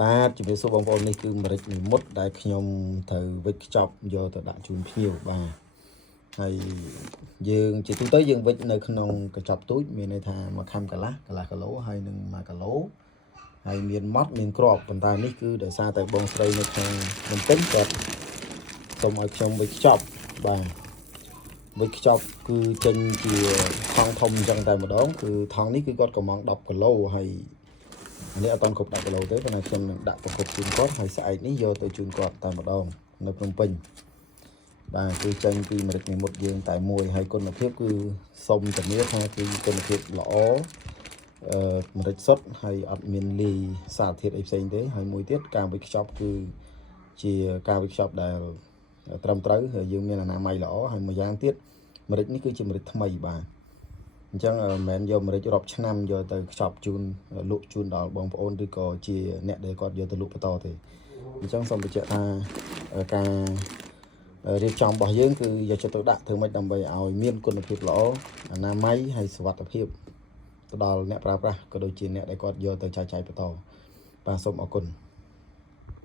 បាទជំរាបសួរបងប្អូននេះគឺម្រេចមួយមុតដែលខ្ញុំត្រូវវិចខ្ចប់យកទៅដាក់ជូនភ្ញៀវបាទហើយយើងជាទូទៅយើងវិចនៅក្នុងកញ្ចប់ទូចមានន័យថា1ខាំកន្លះគីឡូហើយនឹង1គីឡូហើយមានម៉ត់មានគ្រាប់ប៉ុន្តែនេះគឺដោយសារតែបងស្រីនៅក្នុងបំពេញគាត់សូមឲ្យខ្ញុំវិចខ្ចប់បាទវិចខ្ចប់គឺចេញជាថងធំអញ្ចឹងតែម្ដងគឺថងនេះគឺគាត់កំង10គីឡូហើយនេះអត់តន់គ្រប់10គីឡូទេប៉ុន្តែខ្ញុំនឹងដាក់ប្រកបជូនគាត់ហើយស្អែកនេះយកទៅជូនគាត់តែម្ដងនៅភ្នំពេញបាទគឺចេញពីម្រេចមួយមុតយើងតែមួយហើយគុណភាពគឺសុំជំរាបថាគឺគុណភាពល្អម្រេចសុទ្ធហើយអត់មានលាយសារធាតុអីផ្សេងទេហើយមួយទៀតការវេចខ្ចប់គឺជាការវេចខ្ចប់ដែលត្រឹមត្រូវហើយយើងមានអនាម័យល្អហើយមួយយ៉ាងទៀតម្រេចនេះគឺជាម្រេចថ្មីបាទអញ្ចឹងមិនមែនយកម្រេចរាប់ឆ្នាំយកទៅខ្ចប់ជូនលក់ជូនដល់បងប្អូនឬក៏ជាអ្នកដែលគាត់យកទៅលក់បន្តទេអញ្ចឹងសូមបញ្ជាក់ថាការរៀបចំរបស់យើងគឺយកចិត្តទុកដាក់ធ្វើម៉េចដើម្បីឲ្យមានគុណភាពល្អអនាម័យហើយសុវត្ថិភាពទៅដល់អ្នកប្រើប្រាស់ក៏ដូចជាអ្នកដែលគាត់យកទៅចែកចាយបន្តបាទសូមអរគុណ